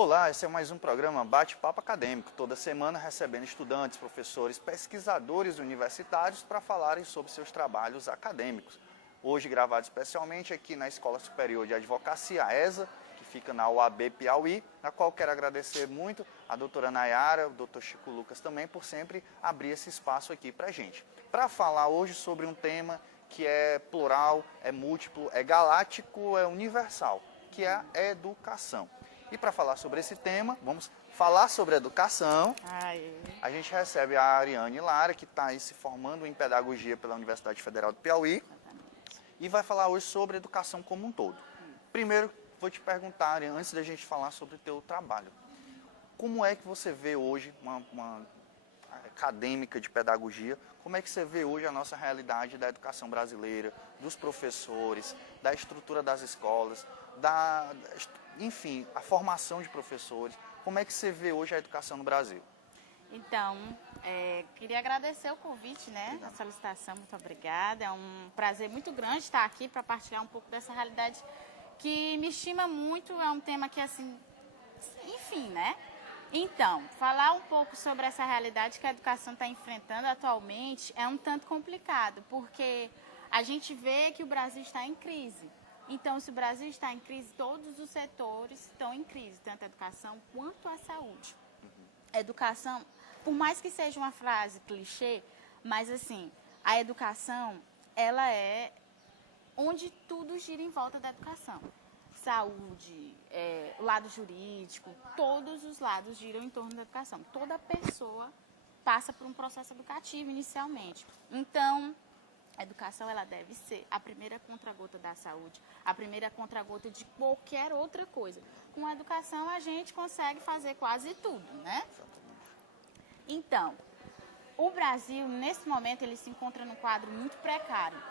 Olá, esse é mais um programa Bate-Papo Acadêmico, toda semana recebendo estudantes, professores, pesquisadores universitários para falarem sobre seus trabalhos acadêmicos. Hoje gravado especialmente aqui na Escola Superior de Advocacia, a ESA, que fica na UAB Piauí, na qual quero agradecer muito a doutora Nayara, o doutor Chico Lucas também, por sempre abrir esse espaço aqui para a gente. Para falar hoje sobre um tema que é plural, é múltiplo, é galáctico, é universal, que é a educação. E para falar sobre esse tema, vamos falar sobre educação. A gente recebe a Ariane Lara, que está aí se formando em pedagogia pela Universidade Federal do Piauí. E vai falar hoje sobre educação como um todo. Primeiro, vou te perguntar, Ariane, antes da gente falar sobre o teu trabalho. Como é que você vê hoje uma acadêmica de pedagogia, como é que você vê hoje a nossa realidade da educação brasileira, dos professores, da estrutura das escolas, enfim, a formação de professores, como é que você vê hoje a educação no Brasil? Então, queria agradecer o convite, né? Obrigado. A solicitação, muito obrigada. É um prazer muito grande estar aqui para partilhar um pouco dessa realidade que me estima muito. É um tema que, assim, enfim, né? Então, falar um pouco sobre essa realidade que a educação está enfrentando atualmente é um tanto complicado, porque a gente vê que o Brasil está em crise. Então, se o Brasil está em crise, todos os setores estão em crise, tanto a educação quanto a saúde. A educação, por mais que seja uma frase clichê, mas assim, a educação, ela é onde tudo gira em volta da educação. Saúde, o lado jurídico, todos os lados giram em torno da educação. Toda pessoa passa por um processo educativo inicialmente. Então, a educação, ela deve ser a primeira contragota da saúde, a primeira contragota de qualquer outra coisa. Com a educação, a gente consegue fazer quase tudo, né? Então, o Brasil, nesse momento, ele se encontra num quadro muito precário.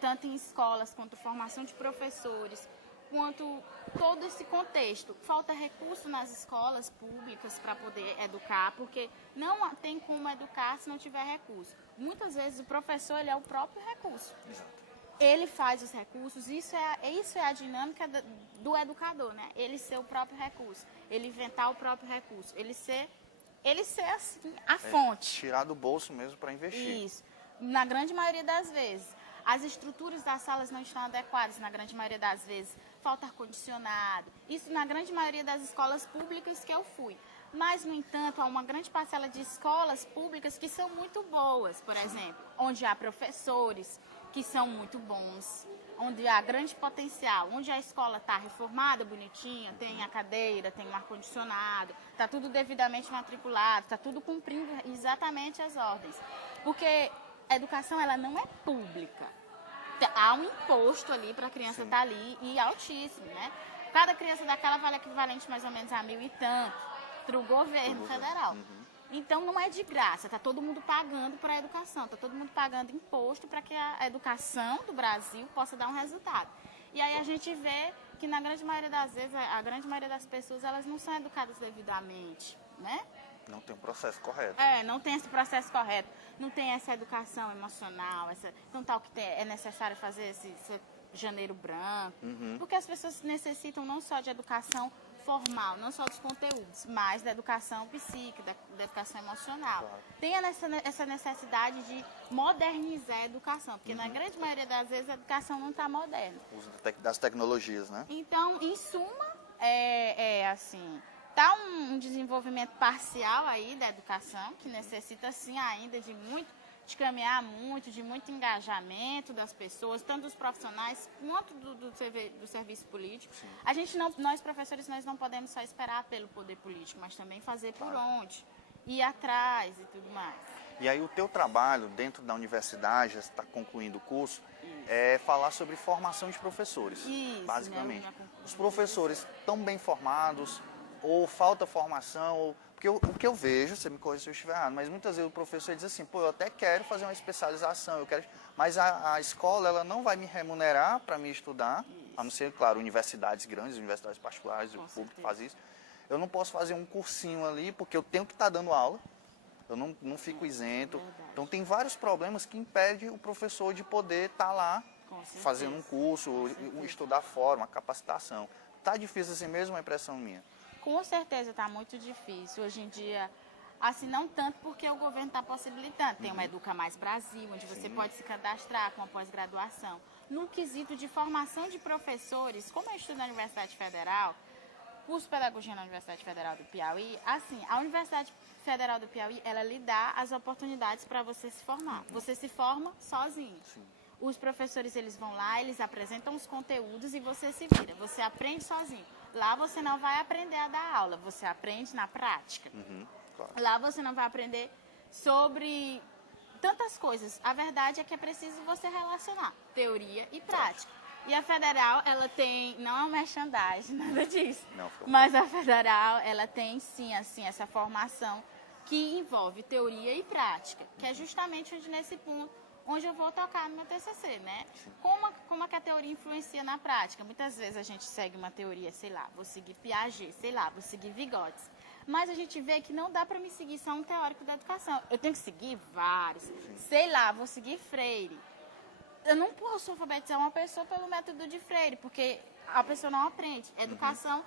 Tanto em escolas, quanto formação de professores, quanto todo esse contexto. Falta recurso nas escolas públicas para poder educar, porque não tem como educar se não tiver recurso. Muitas vezes o professor, ele é o próprio recurso. Ele faz os recursos, isso é a dinâmica do educador, né? Ele ser o próprio recurso, ele inventar o próprio recurso, ele ser assim, a fonte. Tirar do bolso mesmo para investir. Isso, na grande maioria das vezes. As estruturas das salas não estão adequadas, na grande maioria das vezes. Falta ar-condicionado. Isso na grande maioria das escolas públicas que eu fui. Mas, no entanto, há uma grande parcela de escolas públicas que são muito boas, por exemplo, onde há professores que são muito bons, onde há grande potencial, onde a escola está reformada, bonitinha, tem a cadeira, tem o ar-condicionado, está tudo devidamente matriculado, está tudo cumprindo exatamente as ordens. Porque a educação, ela não é pública. Há um imposto ali para a criança estar ali e altíssimo, né? Cada criança daquela vale equivalente mais ou menos a 1.000 e tanto para o governo federal. Então, não é de graça, está todo mundo pagando para a educação, está todo mundo pagando imposto para que a educação do Brasil possa dar um resultado. E aí a gente vê que na grande maioria das vezes, a grande maioria das pessoas, elas não são educadas devidamente, né? Não tem um processo correto. Não tem esse processo correto, não tem essa educação emocional, então tal que é necessário fazer esse janeiro branco, porque as pessoas necessitam não só de educação formal, não só dos conteúdos, mas da educação psíquica, da educação emocional. Claro. Tem essa necessidade de modernizar a educação, porque na grande maioria das vezes a educação não está moderna. Uso das tecnologias, né? Então, em suma, assim, está um desenvolvimento parcial aí da educação, que necessita, sim, ainda de caminhar muito, de muito engajamento das pessoas, tanto dos profissionais quanto do serviço político. Sim. Nós professores, nós não podemos só esperar pelo poder político, mas também fazer por onde, ir atrás e tudo mais. E aí o teu trabalho dentro da universidade, já está concluindo o curso, é falar sobre formação de professores, basicamente. Os professores estão bem formados ou falta formação, porque o que eu vejo, você me corrija se eu estiver errado, mas muitas vezes o professor diz assim, pô, eu até quero fazer uma especialização, mas a escola, ela não vai me remunerar para me estudar, a não ser, claro, universidades grandes, universidades particulares, o público faz isso. Eu não posso fazer um cursinho ali, porque eu tenho que estar dando aula, eu não fico isento. Então tem vários problemas que impedem o professor de poder estar lá fazendo um curso, estudar fora, uma capacitação. Tá difícil assim mesmo, é impressão minha? Com certeza está muito difícil. Hoje em dia, assim, não tanto porque o governo está possibilitando. Tem uma Educa Mais Brasil, onde você pode se cadastrar com a pós-graduação. No quesito de formação de professores, como eu estudo na Universidade Federal, curso de Pedagogia na Universidade Federal do Piauí, assim, a Universidade Federal do Piauí, ela lhe dá as oportunidades para você se formar. Você se forma sozinho. Sim. Os professores, eles vão lá, eles apresentam os conteúdos e você se vira. Você aprende sozinho. Lá você não vai aprender a dar aula, você aprende na prática. Claro. Lá você não vai aprender sobre tantas coisas. A verdade é que é preciso você relacionar teoria e prática. E a Federal, ela tem, não é um merchandising, nada disso, Não, mas a Federal, ela tem sim, assim, essa formação que envolve teoria e prática, que é justamente onde nesse ponto, onde eu vou tocar no meu TCC, né? Como é que a teoria influencia na prática? Muitas vezes a gente segue uma teoria, sei lá, vou seguir Piaget, sei lá, vou seguir Vygotsky. Mas a gente vê que não dá para me seguir só um teórico da educação. Eu tenho que seguir vários. Sei lá, vou seguir Freire. Eu não posso alfabetizar uma pessoa pelo método de Freire, porque a pessoa não aprende. Educação,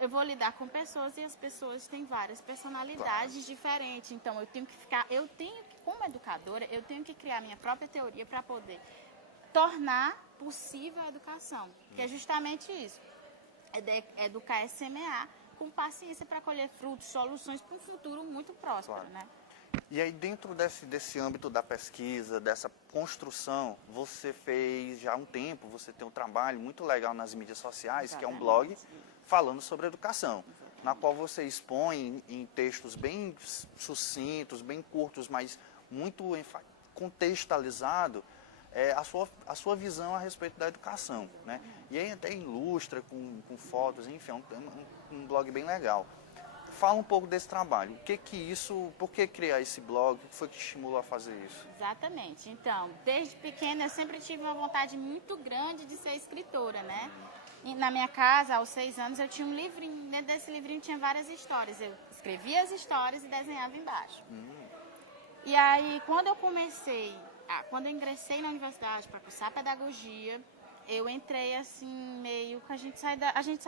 eu vou lidar com pessoas e as pessoas têm várias personalidades diferentes. Então, como educadora, eu tenho que criar minha própria teoria para poder tornar possível a educação. Que é justamente isso. Educar é semear com paciência para colher frutos, soluções para um futuro muito próspero, Claro. né? E aí, dentro desse âmbito da pesquisa, dessa construção, você fez já há um tempo, você tem um trabalho muito legal nas mídias sociais, que é um blog falando sobre educação, na qual você expõe em textos bem sucintos, bem curtos, mas muito contextualizado, a sua visão a respeito da educação, né? E aí até ilustra com fotos, enfim, é um blog bem legal. Fala um pouco desse trabalho. Por que criar esse blog? O que foi que te estimulou a fazer isso? Exatamente. Então, desde pequena eu sempre tive uma vontade muito grande de ser escritora, né? E na minha casa, aos 6 anos, eu tinha um livrinho. Dentro desse livrinho tinha várias histórias. Eu escrevia as histórias e desenhava embaixo. E aí, quando eu ingressei na universidade para cursar pedagogia, eu entrei assim, meio que a gente sai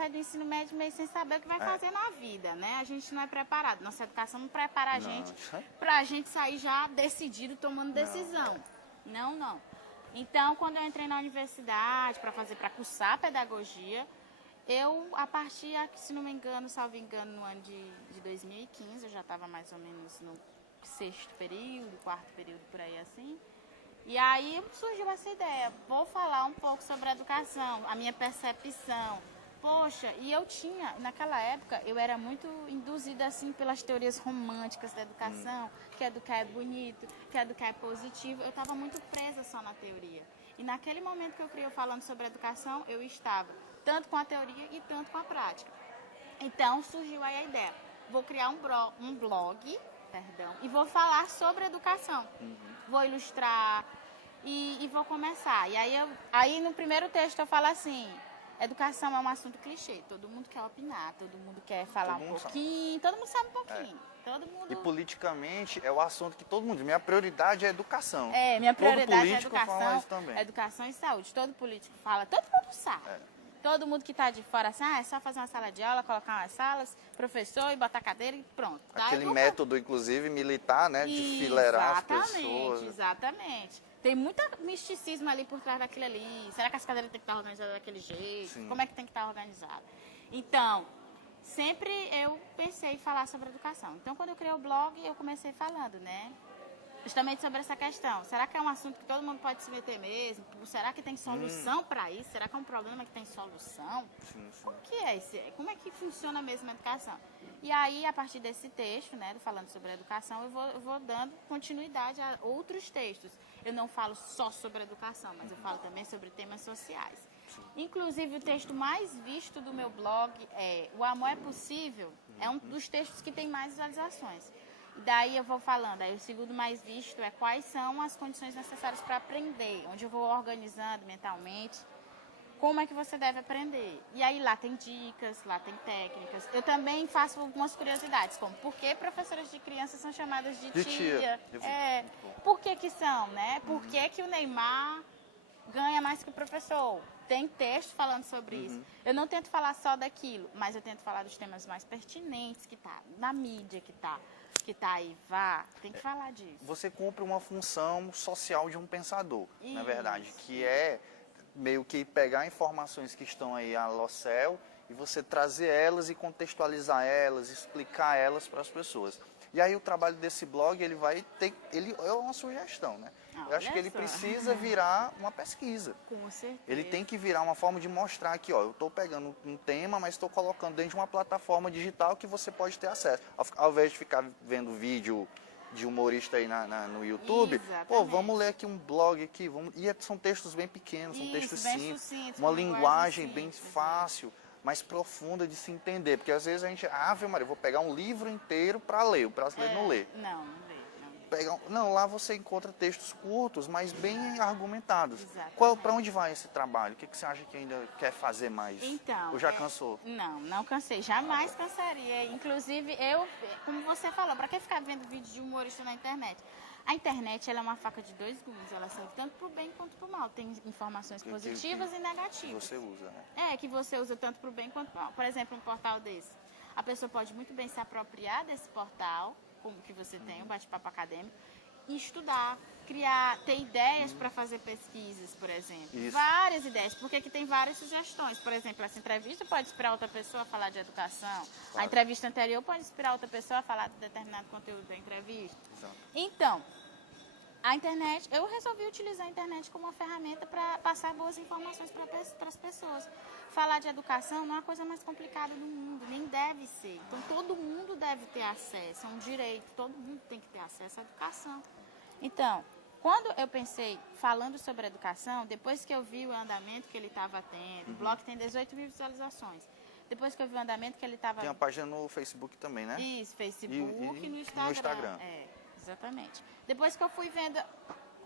do ensino médio meio sem saber o que vai fazer na vida, né? A gente não é preparado. Nossa educação não prepara a gente pra gente sair já decidido, tomando decisão. Não. Então, quando eu entrei na universidade para cursar pedagogia, a partir, se não me engano, salvo engano, no ano de 2015, eu já estava mais ou menos no 6º período, 4º período, por aí assim. E aí surgiu essa ideia, vou falar um pouco sobre a educação, a minha percepção. Poxa, e naquela época, eu era muito induzida assim pelas teorias românticas da educação, que educar é bonito, que educar é positivo. Eu estava muito presa só na teoria. E naquele momento que eu criei falando sobre a educação, eu estava tanto com a teoria e tanto com a prática. Então surgiu aí a ideia, vou criar um blog, e vou falar sobre educação. Vou ilustrar e vou começar. E aí no primeiro texto eu falo assim, educação é um assunto clichê, todo mundo quer opinar, todo mundo quer falar um pouquinho, todo mundo sabe um pouquinho. Todo mundo... E politicamente é o assunto que todo mundo... Minha prioridade é a educação. Minha prioridade é a fala isso também. educação e saúde. Todo político fala, todo mundo sabe. Todo mundo que está de fora, assim, é só fazer uma sala de aula, colocar umas salas, professor, e botar cadeira e pronto. Aquele método, inclusive, militar, né? De fileirar as pessoas. Exatamente. Tem muito misticismo ali por trás daquilo ali. Será que as cadeiras têm que estar organizadas daquele jeito? Sim. Como é que tem que estar organizada? Então, sempre eu pensei em falar sobre educação. Então, quando eu criei o blog, eu comecei falando, né? Justamente sobre essa questão. Será que é um assunto que todo mundo pode se meter mesmo? Será que tem solução para isso? Será que é um problema que tem solução? Sim. Como é que funciona mesmo a educação? E aí, a partir desse texto, né, falando sobre a educação, eu vou dando continuidade a outros textos. Eu não falo só sobre a educação, mas eu falo também sobre temas sociais. Inclusive, o texto mais visto do meu blog é O Amor é Possível, é um dos textos que tem mais visualizações. Daí eu vou falando, aí o segundo mais visto é quais são as condições necessárias para aprender, onde eu vou organizando mentalmente, como é que você deve aprender. E aí lá tem dicas, lá tem técnicas. Eu também faço algumas curiosidades, como por que professoras de crianças são chamadas de tia? Por que são, né? Por que o Neymar ganha mais que o professor? tem texto falando sobre isso. Eu não tento falar só daquilo, mas eu tento falar dos temas mais pertinentes que tá na mídia, que tá aí, tem que falar disso. Você cumpre uma função social de um pensador, na verdade, Isso. que é meio que pegar informações que estão aí a céu e você trazer elas e contextualizar elas, explicar elas para as pessoas. E aí o trabalho desse blog, ele é uma sugestão, né? Eu acho que ele precisa virar uma pesquisa. Com certeza. Ele tem que virar uma forma de mostrar que, ó, eu estou pegando um tema, mas estou colocando dentro de uma plataforma digital que você pode ter acesso. Ao invés de ficar vendo vídeo de humorista aí no YouTube, Exatamente. pô, vamos ler aqui um blog aqui, são textos bem pequenos, são textos bem simples, sucintos, uma com linguagem bem simples, fácil, mais profunda de se entender, porque às vezes a gente, Ave Maria, eu vou pegar um livro inteiro para ler, o brasileiro não lê. Não lê. Não, lá você encontra textos curtos, mas bem argumentados. Exatamente. Para onde vai esse trabalho? O que você acha que ainda quer fazer mais? Então, Ou já cansou? Não cansei. Jamais cansaria. Inclusive, como você falou, para que ficar vendo vídeo de humorista na internet? A internet ela é uma faca de dois gumes. Ela serve tanto para o bem quanto para o mal. Tem informações positivas e negativas. Que você usa, né? Que você usa tanto para o bem quanto para o mal. Por exemplo, um portal desse. A pessoa pode muito bem se apropriar desse portal, como que você tem, um bate-papo acadêmico, e estudar, ter ideias para fazer pesquisas, por exemplo. Isso. Várias ideias, porque aqui tem várias sugestões. Por exemplo, essa entrevista pode inspirar outra pessoa a falar de educação. Claro. A entrevista anterior pode inspirar outra pessoa a falar de determinado conteúdo da entrevista. Exato. Então, a internet, eu resolvi utilizar a internet como uma ferramenta para passar boas informações para as pessoas. Falar de educação não é a coisa mais complicada do mundo, nem deve ser. Então, todo mundo deve ter acesso, é um direito, todo mundo tem que ter acesso à educação. Então, quando eu pensei, falando sobre a educação, depois que eu vi o andamento que ele estava tendo, o blog tem 18 mil visualizações, depois que eu vi o andamento que ele estava... Tem uma página no Facebook também, né? Isso, Facebook e no Instagram. No Instagram. Exatamente. Depois que eu fui vendo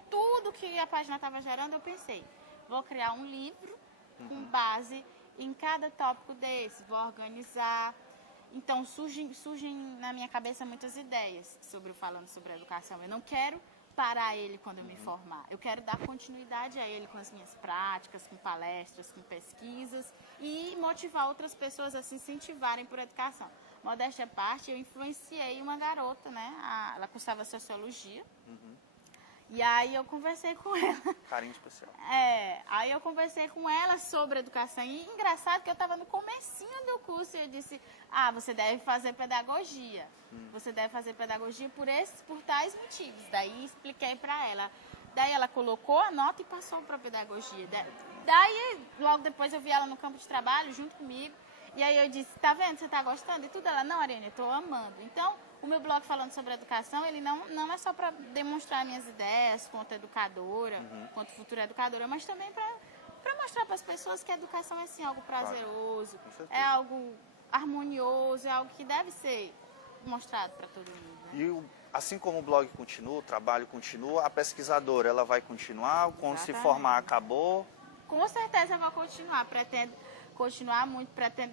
tudo que a página estava gerando, eu pensei, vou criar um livro com base em cada tópico desse, vou organizar. Então, surgem na minha cabeça muitas ideias falando sobre a educação. Eu não quero parar ele quando eu me formar. Eu quero dar continuidade a ele com as minhas práticas, com palestras, com pesquisas e motivar outras pessoas a se incentivarem por educação. Modéstia à parte, eu influenciei uma garota, né? Ela cursava sociologia. E aí eu conversei com ela. Carinho especial. Aí eu conversei com ela sobre educação. E engraçado que eu estava no comecinho do curso e eu disse, você deve fazer pedagogia. Você deve fazer pedagogia por tais motivos. Daí expliquei para ela. Daí ela colocou a nota e passou para pedagogia. Daí, logo depois eu vi ela no campo de trabalho junto comigo. E aí eu disse, tá vendo, você tá gostando? E tudo ela, não, Ariane, eu tô amando. Então, o meu blog falando sobre educação, ele não é só para demonstrar minhas ideias quanto educadora, quanto futura educadora, mas também para mostrar para as pessoas que a educação é sim algo prazeroso, é algo harmonioso, é algo que deve ser mostrado para todo mundo. Né? E assim como o blog continua, o trabalho continua, a pesquisadora ela vai continuar, quando se formar acabou? Com certeza eu vou continuar, pretendo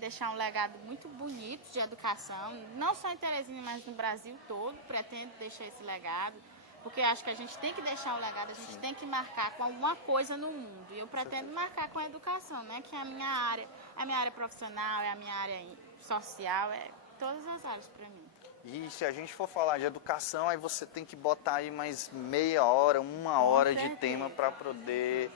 deixar um legado muito bonito de educação, não só em Teresina, mas no Brasil todo, pretendo deixar esse legado, porque acho que a gente tem que deixar um legado, a gente tem que marcar com alguma coisa no mundo, e eu pretendo marcar com a educação, né, que é a minha área profissional, é a minha área social, é todas as áreas para mim. E se a gente for falar de educação, aí você tem que botar aí mais meia hora, uma hora de tema para poder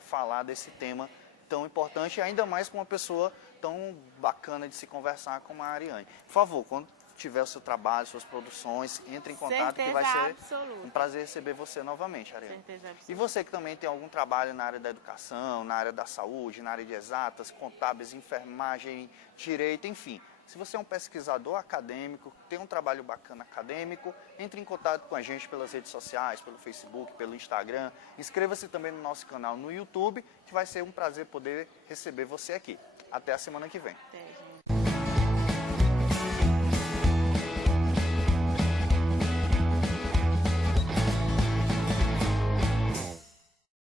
falar desse tema tão importante, ainda mais com uma pessoa tão bacana de se conversar como a Ariane. Por favor, quando tiver o seu trabalho, suas produções, entre em contato, que vai ser um prazer receber você novamente, Ariane. Certeza absoluta. E você que também tem algum trabalho na área da educação, na área da saúde, na área de exatas, contábeis, enfermagem, direito, enfim. Se você é um pesquisador acadêmico, tem um trabalho bacana acadêmico, entre em contato com a gente pelas redes sociais, pelo Facebook, pelo Instagram. Inscreva-se também no nosso canal no YouTube, que vai ser um prazer poder receber você aqui. Até a semana que vem. Até, gente.